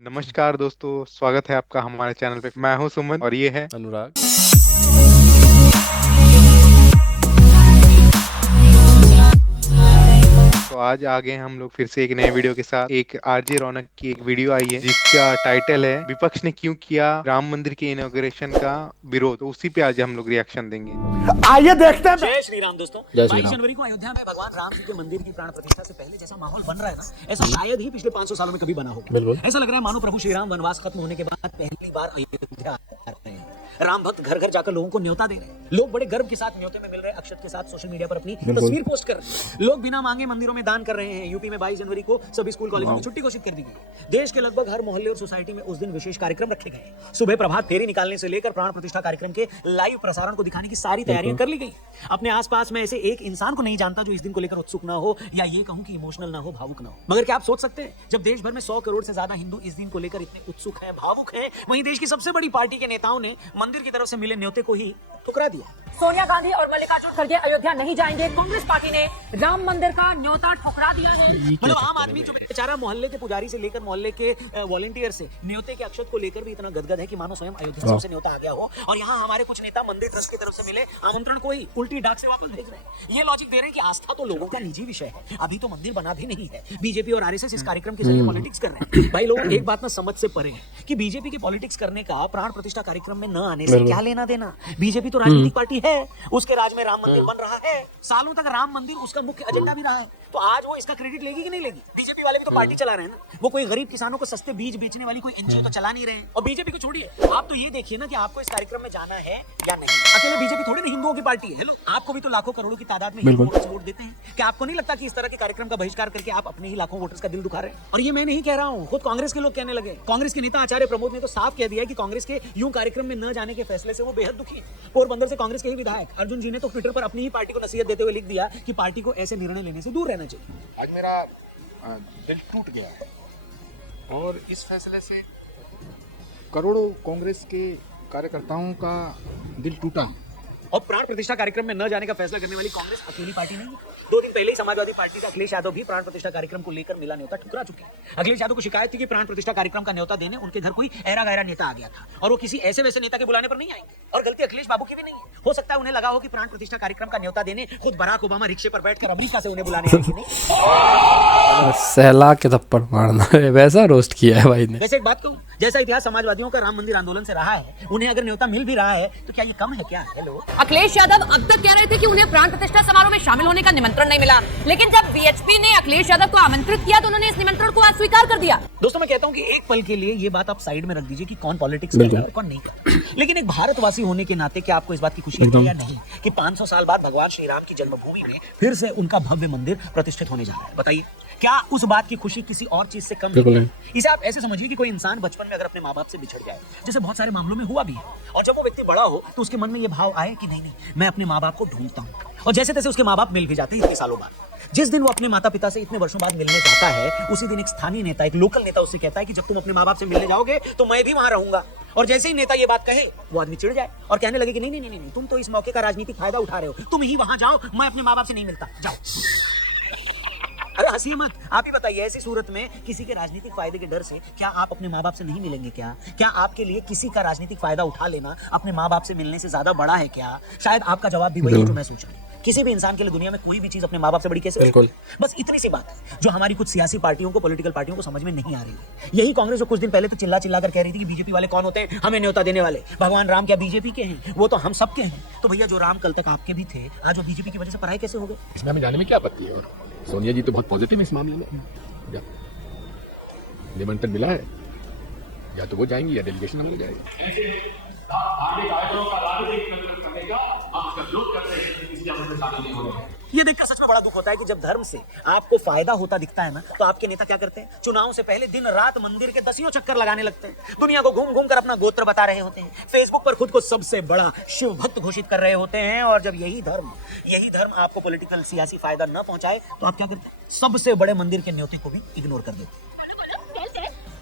नमस्कार दोस्तों, स्वागत है आपका हमारे चैनल पे। मैं हूं सुमन और ये है अनुराग। तो आज आ गए हम लोग फिर से एक नए वीडियो के साथ। एक आरजे रौनक की एक वीडियो आई है जिसका टाइटल है विपक्ष ने क्यों किया राम मंदिर के इनॉग्रेशन का विरोध। तो उसी पे आज हम लोग रिएक्शन देंगे। आइए देखते हैं। जय श्री राम दोस्तों। जय श्री 22 राम। जनवरी को अयोध्या में भगवान राम जी के मंदिर की प्राण प्रतिष्ठा से पहले जैसा माहौल बन रहा है ना, ऐसा शायद ही पिछले 500 सालों में कभी बना होगा। बिल्कुल। ऐसा लग रहा है मानो प्रभु श्री राम वनवास खत्म होने के बाद पहली बार अयोध्या आ रहे हैं। राम भक्त घर घर जाकर लोगों को न्योता दे रहे हैं। लोग बड़े गर्व के साथ न्योते में मिल रहे हैं, अक्षत के साथ सोशल मीडिया पर अपनी तस्वीर पोस्ट कर रहे हैं। लोग बिना मांगे मंदिरों में दान कर रहे हैं। यूपी में 22 जनवरी को सभी स्कूल कॉलेजों में छुट्टी घोषित कर दी गई। देश के लगभग हर मोहल्ले और सोसाइटी में उस दिन विशेष कार्यक्रम रखे गए। सुबह प्रभात फेरी निकालने से लेकर प्राण प्रतिष्ठा कार्यक्रम के लाइव प्रसारण को दिखाने की सारी तैयारियां कर ली गई। अपने आसपास में ऐसे एक इंसान को नहीं जानता जो इस दिन को लेकर उत्सुक ना हो, या ये कहूं कि इमोशनल ना हो, भावुक ना हो। मगर क्या आप सोच सकते हैं, जब देश भर में 100 करोड़ से ज्यादा हिंदू इस दिन को लेकर इतने उत्सुक हैं, भावुक हैं, वहीं देश की सबसे बड़ी पार्टी के नेताओं ने मंदिर की तरफ से मिले न्योते को ही ठुकरा दिया। सोनिया गांधी और मल्लिकार्जुन खड़गे अयोध्या नहीं जाएंगे। कांग्रेस पार्टी ने राम मंदिर का न्योता ठुकरा दिया है। मतलब आम आदमी जो बेचारा मोहल्ले के पुजारी से लेकर मोहल्ले के वॉलंटियर से न्योते के अक्षत को लेकर भी इतना गदगद है कि मानो स्वयं अयोध्या से न्योता आ गया हो, और यहाँ हमारे कुछ नेता मंदिर ट्रस्ट की तरफ से मिले आमंत्रण को ही उल्टी डाक से वापस भेज रहे हैं। ये लॉजिक दे रहे हैं कि आस्था तो लोगों का निजी विषय है, अभी तो मंदिर बना भी नहीं है। बीजेपी और आरएसएस इस कार्यक्रम के जरिए पॉलिटिक्स कर रहे हैं। भाई लोग एक बात ना समझ से परे है कि बीजेपी की पॉलिटिक्स करने का प्राण प्रतिष्ठा कार्यक्रम में न आने से क्या लेना देना। बीजेपी तो राजनीतिक पार्टी है, उसके राज में राम मंदिर बन रहा है, सालों तक राम मंदिर उसका मुख्य एजेंडा भी रहा है। तो आज वो इसका क्रेडिट लेगी कि नहीं लेगी? बीजेपी वाले भी तो पार्टी चला रहे हैं ना, वो कोई गरीब किसानों को सस्ते बीज बेचने वाली कोई एनजीओ तो चला नहीं रहे हैं। और बीजेपी को छोड़िए, आप तो ये देखिए ना कि आपको इस कार्यक्रम में जाना है या नहीं। अकेले बीजेपी थोड़ी ना हिंदुओं की पार्टी है। हेलो, आपको भी तो लाखों करोड़ों की तादाद में हिंदू वोटर्स वोट देते हैं। क्या आपको नहीं लगता कि इस तरह के कार्यक्रम का बहिष्कार करके आप अपने ही लाखों वोटर्स का दिल दुखा रहे हैं? और ये मैं नहीं कह रहा हूँ, खुद कांग्रेस के लोग कहने लगे। कांग्रेस के नेता आचार्य प्रमोद ने तो साफ कह दिया कि कांग्रेस के यूं कार्यक्रम में न जाने के फैसले से वो बेहद दुखी है। पोरबंदर से कांग्रेस के ही विधायक अर्जुन जी ने तो ट्विटर पर अपनी ही पार्टी को नसीहत देते हुए लिख दिया कि पार्टी को ऐसे निर्णय लेने से दूर रहना चाहिए। आज मेरा दिल टूट गया है और इस फैसले से करोड़ों कांग्रेस के कार्यकर्ताओं का दिल टूटा है। और प्राण प्रतिष्ठा कार्यक्रम में न जाने का फैसला करने वाली कांग्रेस अकेली पार्टी नहीं है। 2 दिन पहले ही समाजवादी पार्टी का अखिलेश यादव भी प्राण प्रतिष्ठा कार्यक्रम को लेकर मिला न्योता ठुकरा चुके हैं। अखिलेश यादव को शिकायत थी कि प्राण प्रतिष्ठा कार्यक्रम का न्योता देने उनके घर कोई ऐरा गैरा नेता आ गया था, और वो किसी ऐसे वैसे नेता के बुलाने पर नहीं आएंगे। और गलती अखिलेश बाबू की भी नहीं है। हो सकता है उन्हें लगा हो कि प्राण प्रतिष्ठा कार्यक्रम का न्योता देने खुद बराक ओबामा रिक्शे पर बैठकर अमेरिका से उन्हें बुलाने आएंगे। नहीं, सहला के थप्पड़ मारना है, वैसा रोस्ट किया है भाई ने। वैसे एक बात कहूं, जैसा इतिहास समाजवादियों का राम मंदिर आंदोलन से रहा है, उन्हें अगर न्योता मिल भी रहा है तो क्या ये कम है क्या? हेलो, अखिलेश यादव अब तक कह रहे थे कि उन्हें प्राण प्रतिष्ठा समारोह में शामिल होने का निमंत्रण नहीं मिला, लेकिन जब बीएचपी ने अखिलेश यादव को आमंत्रित किया तो उन्होंने इस निमंत्रण को अस्वीकार कर दिया। दोस्तों मैं कहता हूं कि एक पल के लिए ये बात आप साइड में रख दीजिए कि कौन पॉलिटिक्स कर रहा है और कौन नहीं कर रहा। लेकिन एक भारतवासी होने के नाते क्या आपको इस बात की खुशी है या नहीं कि 500 साल बाद भगवान श्री राम की जन्मभूमि में फिर से उनका भव्य मंदिर प्रतिष्ठित होने जा रहा है? बताइए, क्या उस बात की खुशी किसी और चीज से कम है? इसे आप ऐसे समझिए कि कोई इंसान बचपन में अगर अपने माँ बाप से बिछड़ जाए, जैसे बहुत सारे मामलों में हुआ भी है, और जब वो व्यक्ति बड़ा हो तो उसके मन में ये भाव आए कि नहीं नहीं, मैं अपने माँ बाप को ढूंढता हूँ, और जैसे तैसे उसके माँ बाप मिल भी जाते हैं इतने सालों बाद। जिस दिन वो अपने माता पिता से इतने वर्षों बाद मिलने जाता है, उसी दिन एक स्थानीय नेता, एक लोकल नेता उससे कहता है कि जब तुम अपने माँ बाप से मिलने जाओगे तो मैं भी वहां रहूंगा। और जैसे ही नेता ये बात कहे, वो आदमी चिढ़ जाए और कहने लगे कि नहीं नहीं नहीं नहीं, तुम तो इस मौके का राजनीतिक फायदा उठा रहे हो, तुम ही वहां जाओ, मैं अपने माँ बाप से नहीं मिलता, जाओ। अरे हंसिए मत, आप ही बताइए, ऐसी सूरत में किसी के राजनीतिक फायदे के डर से क्या आप अपने माँ बाप से नहीं मिलेंगे? क्या आपके लिए किसी का राजनीतिक फायदा उठा लेना अपने माँ बाप से मिलने से ज्यादा बड़ा है क्या? शायद आपका जवाब भी वही है जो मैं सोच रहा हूँ। किसी भी इंसान के लिए दुनिया में कोई भी चीज अपने माँ बाप से बड़ी कैसे? बिल्कुल। बस इतनी सी बात है जो हमारी कुछ सियासी पार्टियों को, पॉलिटिकल पार्टियों को समझ में नहीं आ रही है। यही कांग्रेस जो कुछ दिन पहले तो चिल्ला चिल्ला कर कह रही थी कि बीजेपी वाले कौन होते हैं हमें न्योता देने वाले, भगवान राम क्या बीजेपी के हैं? वो तो हम सबके हैं। तो भैया, जो राम कल तक आपके भी थे, आज वो बीजेपी की वजह से पराये कैसे हो गए? इसमें हमें जाने में क्या आपत्ति है? और सोनिया जी तो बहुत पॉजिटिव है इस मामले में। या निमंत्रण मिला है, या तो वो जाएंगी या डेलीगेशन हम लोग जाएंगे। ये देखकर सच में बड़ा दुख होता है कि जब धर्म से आपको फायदा होता दिखता है ना, तो आपके नेता क्या करते हैं? चुनाव से पहले दिन रात मंदिर के 10 चक्कर लगाने लगते हैं, दुनिया को घूम घूम कर अपना गोत्र बता रहे होते हैं, फेसबुक पर खुद को सबसे बड़ा शिव भक्त घोषित कर रहे होते हैं। और जब यही धर्म आपको पॉलिटिकल सियासी फायदा न पहुंचाए तो आप क्या करते हैं? सबसे बड़े मंदिर के न्योते को भी इग्नोर कर देते हैं।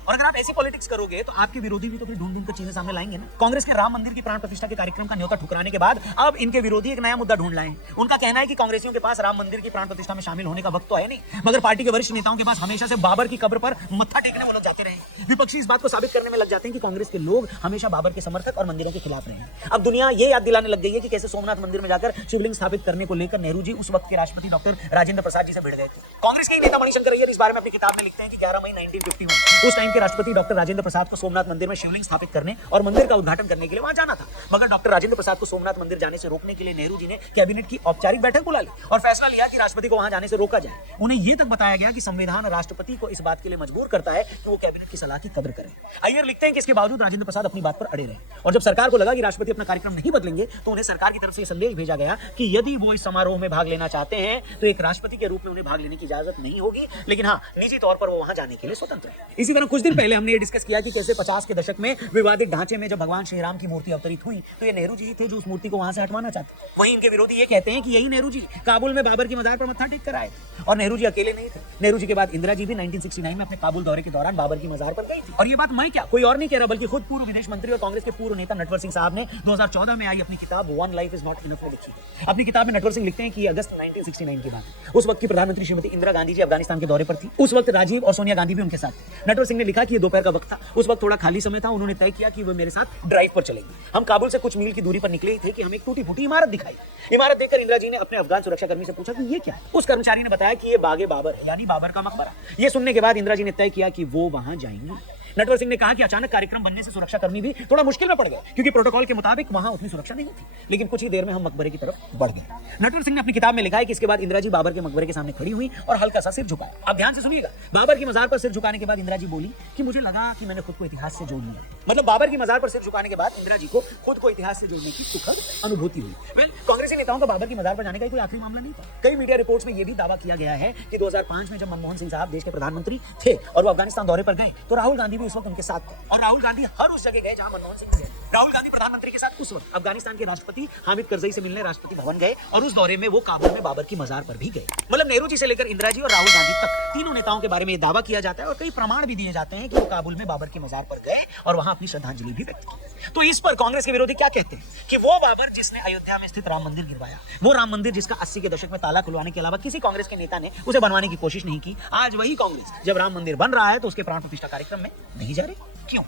और अगर आप ऐसी पॉलिटिक्स करोगे तो आपके विरोधी भी तो फिर ढूंढ ढूंढ कर चीजें सामने लाएंगे ना। कांग्रेस के राम मंदिर की प्राण प्रतिष्ठा के कार्यक्रम का न्योता ठुकराने के बाद अब इनके विरोधी एक नया मुद्दा ढूंढ लाए। उनका कहना है कि कांग्रेसियों के पास राम मंदिर की प्राण प्रतिष्ठा में शामिल होने का वक्त तो है नहीं, मगर पार्टी के वरिष्ठ नेताओं के पास हमेशा से बाबर की कब्र पर मत्था टेकने में लग जाते रहे। विपक्षी इस बात को साबित करने में लग जाते हैं कि कांग्रेस के लोग हमेशा बाबर के समर्थक और मंदिरों के खिलाफ रहे हैं। अब दुनिया ये याद दिलाने लग गई है कि कैसे सोमनाथ मंदिर में जाकर शिवलिंग स्थापित करने को लेकर नेहरू जी उस वक्त के राष्ट्रपति डॉक्टर राजेंद्र प्रसाद जी से भिड़ गए थे। कांग्रेस के नेता मणिशंकर अय्यर इस बारे में अपनी किताब में लिखते हैं कि 11 मई 1951 उस टाइम के राष्ट्रपति डॉक्टर राजेंद्र प्रसाद को सोमनाथ मंदिर में शिवलिंग स्थापित करने और मंदिर का उद्घाटन करने के लिए वहां जाना था, मगर डॉक्टर राजेंद्र प्रसाद को सोमनाथ मंदिर जाने से रोकने के लिए नेहरू जी ने कैबिनेट की औपचारिक बैठक बुला ली और फैसला लिया कि राष्ट्रपति को वहां जाने से रोका जाए। उन्हें यह तक बताया गया कि संविधान राष्ट्रपति को इस बात के लिए मजबूर करता है कि वो कैबिनेट की सलाह की कदर करें। अय्यर लिखते हैं कि इसके बावजूद राजेंद्र प्रसाद अपनी बात पर अड़े रहे और जब सरकार को लगा कि राष्ट्रपति अपना कार्यक्रम नहीं बदलेंगे तो उन्हें सरकार की तरफ से संदेश भेजा गया कि यदि वो इस समारोह में भाग लेना चाहते हैं तो एक राष्ट्रपति के रूप में उन्हें भाग लेने की इजाजत नहीं होगी, लेकिन हाँ, निजी तौर पर वो वहां जाने के लिए स्वतंत्र है। इसी तरह कुछ दिन पहले हमने ये डिस्कस किया कि कैसे 50 के दशक में विवादित ढांचे में जब भगवान श्री राम की मूर्ति अवतरित हुई तो ये नेहरू जी थे जो उस मूर्ति को वहां से हटवाना चाहते। वहीं इनके विरोधी ये कहते हैं कि यही नेहरू जी काबुल में बाबर की मजार पर मत्था टेक कर आए और नेहरू जी अकेले नहीं थे। नेहरू जी के बाद इंदिरा जी भी 1969 में अपने काबुल दौरे के दौरान बाबर की मजार पर गई थी। और ये बात मैं क्या, कोई और नहीं कह रहा बल्कि खुद पूर्व विदेश मंत्री और कांग्रेस के पूर्व नेता नटवर सिंह साहब ने 2014 में आई अपनी किताब one life is not enough में लिखी है। अपनी किताब में नटवर सिंह लिखते हैं कि अगस्त 1969 की बात है। उस वक्त की प्रधानमंत्री श्रीमती इंदिरा गांधी जी अफगानिस्तान के दौरे पर थी। उस वक्त राजीव और सोनिया गांधी भी उनके साथ थे। नटवर सिंह ने लिखा कि ये दोपहर का वक्त था, उस वक्त थोड़ा खाली समय था। उन्होंने तय किया कि वो मेरे साथ ड्राइव पर चलेंगे। हम काबुल से कुछ मील की दूरी पर निकले ही थे कि हमें एक टूटी फूटी इमारत दिखाई। इमारत देखकर इंदिरा जी ने अपने अफगान सुरक्षाकर्मी से पूछा कि ये क्या है। उस कर्मचारी ने बताया कि ये बागे बाबर है, यानी बाबर का मकबरा। ये सुनने के बाद इंदिरा जी ने तय किया कि वो वहां जाएंगे। नटवर सिंह ने कहा कि अचानक कार्यक्रम बनने से सुरक्षाकर्मी भी थोड़ा मुश्किल में पड़ गए क्योंकि प्रोटोकॉल के मुताबिक वहां उतनी सुरक्षा नहीं थी, लेकिन कुछ ही देर में हम मकबरे की तरफ बढ़ गए। नटवर सिंह ने अपनी किताब में लिखा है कि इसके बाद इंदिरा जी बाबर के मकबरे के सामने खड़ी हुई और हल्का सा सिर झुकाया। अब ध्यान से सुनिएगा, बाबर की मजार पर सिर झुकाने के बाद इंदिरा जी बोली कि मुझे लगा कि मैंने खुद को इतिहास से जोड़ लिया। मतलब बाबर की मजार पर सिर झुकाने के बाद इंदिरा जी को खुद को इतिहास से जोड़ने की सुखद अनुभूति हुई। वेल, कांग्रेसी नेताओं का बाबर की मजार पर जाने का कोई आखिरी मामला नहीं था। कई मीडिया रिपोर्ट्स में यह भी दावा किया गया है कि 2005 में जब मनमोहन सिंह साहब देश के प्रधानमंत्री थे और वो अफगानिस्तान दौरे पर गए तो राहुल गांधी भी उस वक्त उनके साथ थे और राहुल गांधी हर उस जगह गए जहां मनमोहन सिंह गए। राहुल गांधी प्रधानमंत्री के साथ उस वक्त अफगानिस्तान के राष्ट्रपति हामिद करजई से मिलने राष्ट्रपति भवन गए और उस दौरे में वो काबुल में बाबर की मजार पर भी गए। मतलब नेहरू जी से लेकर इंदिरा जी और राहुल गांधी तक तीनों नेताओं के बारे में यह दावा किया जाता है और कई प्रमाण भी दिए जाते हैं कि वो काबुल में बाबर की मजार पर गए और वहां अपनी श्रद्धांजलि भी व्यक्त की। तो इस पर कांग्रेस के विरोधी क्या कहते हैं कि वो बाबर जिसने अयोध्या में स्थित राम मंदिर गिरवाया, वो राम मंदिर जिसका 80 के दशक में ताला खुलवाने के अलावा किसी कांग्रेस के नेता ने उसे बनवाने की कोशिश नहीं की, आज वही कांग्रेस जब राम मंदिर बन रहा है तो उसके प्राण प्रतिष्ठा कार्यक्रम में नहीं जा रही। क्यों?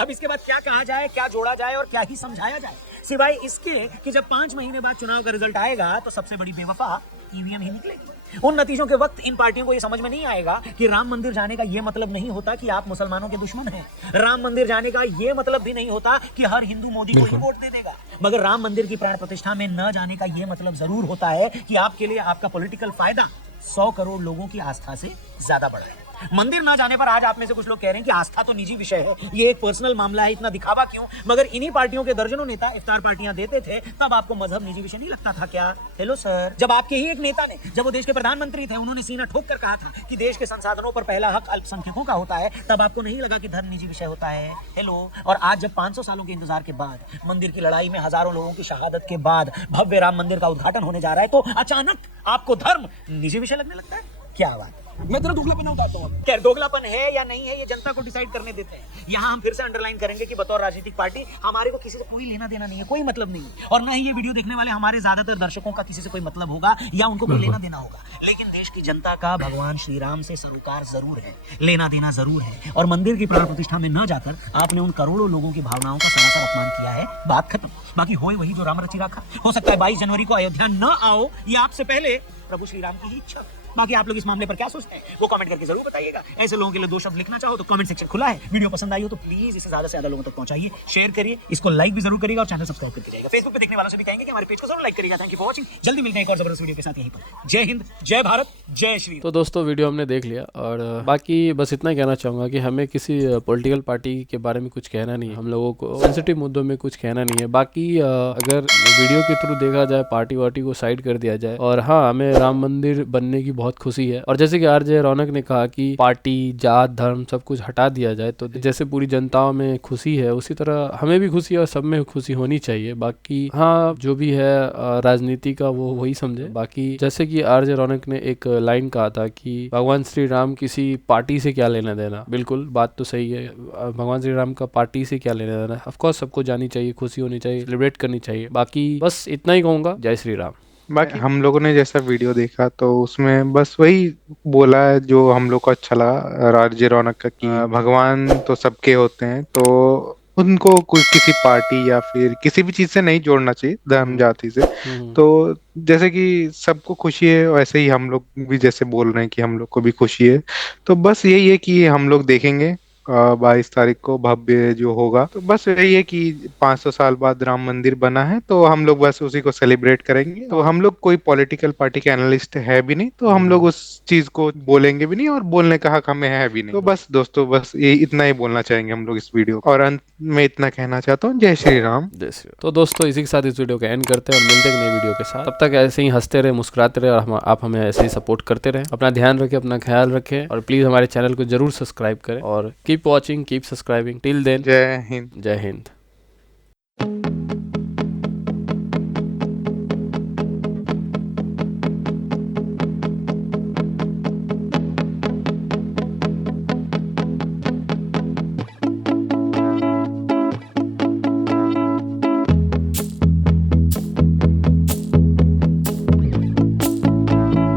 अब इसके बाद क्या कहा जाए, क्या जोड़ा जाए और क्या ही समझाया जाए, सिवाय इसके कि जब 5 महीने बाद चुनाव का रिजल्ट आएगा तो सबसे बड़ी बेवफा ईवीएम ही निकलेगी। उन नतीजों के वक्त इन पार्टियों को यह समझ में नहीं आएगा कि राम मंदिर जाने का यह मतलब नहीं होता कि आप मुसलमानों के दुश्मन हैं। राम मंदिर जाने का यह मतलब भी नहीं होता कि हर हिंदू मोदी को ही वोट दे देगा। मगर राम मंदिर की प्राण प्रतिष्ठा में न जाने का यह मतलब जरूर होता है कि आपके लिए आपका पॉलिटिकल फायदा 100 करोड़ लोगों की आस्था से ज्यादा बड़ा है। मंदिर ना जाने पर आज आप में से कुछ लोग कह रहे हैं कि आस्था तो निजी विषय है, ये एक पर्सनल मामला है, इतना दिखावा क्यों? मगर इन्हीं पार्टियों के दर्जनों नेता इफ्तार पार्टियां देते थे, तब आपको मजहब निजी विषय नहीं लगता था क्या? हेलो सर, जब आपके ही एक नेता ने, जब वो देश के प्रधानमंत्री थे, उन्होंने सीना ठोक कर कहा था कि देश के संसाधनों पर पहला हक अल्पसंख्यकों का होता है, तब आपको नहीं लगा कि धर्म निजी विषय होता है? हेलो, और आज जब 500 सालों के इंतजार के बाद, मंदिर की लड़ाई में हजारों लोगों की शहादत के बाद भव्य राम मंदिर का उद्घाटन होने जा रहा है तो अचानक आपको धर्म निजी विषय लगने लगता है? क्या बात? मैं तेरा दोगलापन उठाता हूँ। क्या दोगलापन है या नहीं है ये जनता को डिसाइड करने देते हैं। यहाँ हम फिर से अंडरलाइन करेंगे कि बतौर राजनीतिक पार्टी हमारे को किसी से कोई लेना देना नहीं है, कोई मतलब नहीं है, और न ही ये वीडियो देखने वाले हमारे ज्यादातर दर्शकों का किसी से कोई मतलब होगा या उनको कोई लेना देना होगा। लेकिन देश की जनता का भगवान श्री राम से सरोकार जरूर है, लेना देना जरूर है, और मंदिर की प्राण प्रतिष्ठा में न जाकर आपने उन करोड़ों लोगों की भावनाओं का सरासर अपमान किया है। बात खत्म। बाकी होए वही जो राम रची रखा। हो सकता है 22 जनवरी को अयोध्या न आओ, ये आपसे पहले प्रभु श्री राम की ही इच्छा। बाकी आप लोग इस मामले पर क्या सोचते हैं वो कमेंट करके जरूर बताइएगा। ऐसे लोगों के लिए 2 शब्द लिखना चाहो तो कमेंट सेक्शन खुला है। वीडियो पसंद आई हो तो प्लीज इसे ज्यादा से ज्यादा लोगों तक पहुंचाइए, शेयर करिए, इसको लाइक भी जरूर करिएगा और चैनल सब्सक्राइब करके जाइएगा। फेसबुक पे देखने वालों से भी कहेंगे कि हमारे पेज को जरूर लाइक करिएगा। Thank you for watching. जल्दी मिलते हैं एक और जबरदस्त वीडियो के साथ यहीं पर। जय हिंद, जय भारत, जय श्री। तो दोस्तों वीडियो हमने देख लिया और बाकी बस इतना कहना चाहूँगा कि हमें किसी पॉलिटिकल पार्टी के बारे में कुछ कहना नहीं है, हम लोगों को सेंसिटिव मुद्दों में कुछ कहना नहीं है। बाकी अगर वीडियो के थ्रू देखा जाए, पार्टी वार्टी को साइड कर दिया जाए, और हाँ, हमें राम मंदिर बनने की बहुत खुशी है। और जैसे कि आरजे रौनक ने कहा कि पार्टी, जात, धर्म सब कुछ हटा दिया जाए, तो जैसे पूरी जनताओं में खुशी है उसी तरह हमें भी खुशी है और सब में खुशी होनी चाहिए। बाकी हाँ, जो भी है राजनीति का वो वही समझे। बाकी जैसे कि आरजे रौनक ने एक लाइन कहा था कि भगवान श्री राम किसी पार्टी से क्या लेना देना, बिल्कुल बात तो सही है। भगवान श्री राम का पार्टी से क्या लेना देना, ऑफ कोर्स सबको जानी चाहिए, खुशी होनी चाहिए, सेलिब्रेट करनी चाहिए। बाकी बस इतना ही कहूंगा। जय श्री राम। बाकी हम लोगों ने जैसा वीडियो देखा तो उसमें बस वही बोला है जो हम लोग को अच्छा लगा आरजे रौनक का, कि भगवान तो सबके होते हैं, तो उनको कोई किसी पार्टी या फिर किसी भी चीज से नहीं जोड़ना चाहिए, धर्म जाति से। तो जैसे कि सबको खुशी है वैसे ही हम लोग भी जैसे बोल रहे हैं कि हम लोग को भी खुशी है। तो बस यही है कि हम लोग देखेंगे 22 तारीख को भव्य जो होगा। तो बस यही है कि 500 साल बाद राम मंदिर बना है, तो हम लोग बस उसी को सेलिब्रेट करेंगे। तो हम लोग कोई पॉलिटिकल पार्टी के एनालिस्ट है भी नहीं, तो हम लोग उस चीज को बोलेंगे भी नहीं और बोलने का हक हमें है भी नहीं। तो बस दोस्तों, बस ये इतना ही बोलना चाहेंगे हम लोग इस वीडियो। और अंत में इतना कहना चाहता हूँ, जय श्री राम। जय श्री राम। तो दोस्तों इसी के साथ इस वीडियो का एंड करते हैं और मिलते हैं एक नई वीडियो के साथ। तब तक ऐसे ही हंसते रहे, मुस्कुराते रहे और आप हमें ऐसे ही सपोर्ट करते रहे। अपना ध्यान रखें, अपना ख्याल रखें और प्लीज हमारे चैनल को जरूर सब्सक्राइब करें और keep watching, keep subscribing. Till then, जय हिंद। जय हिंद।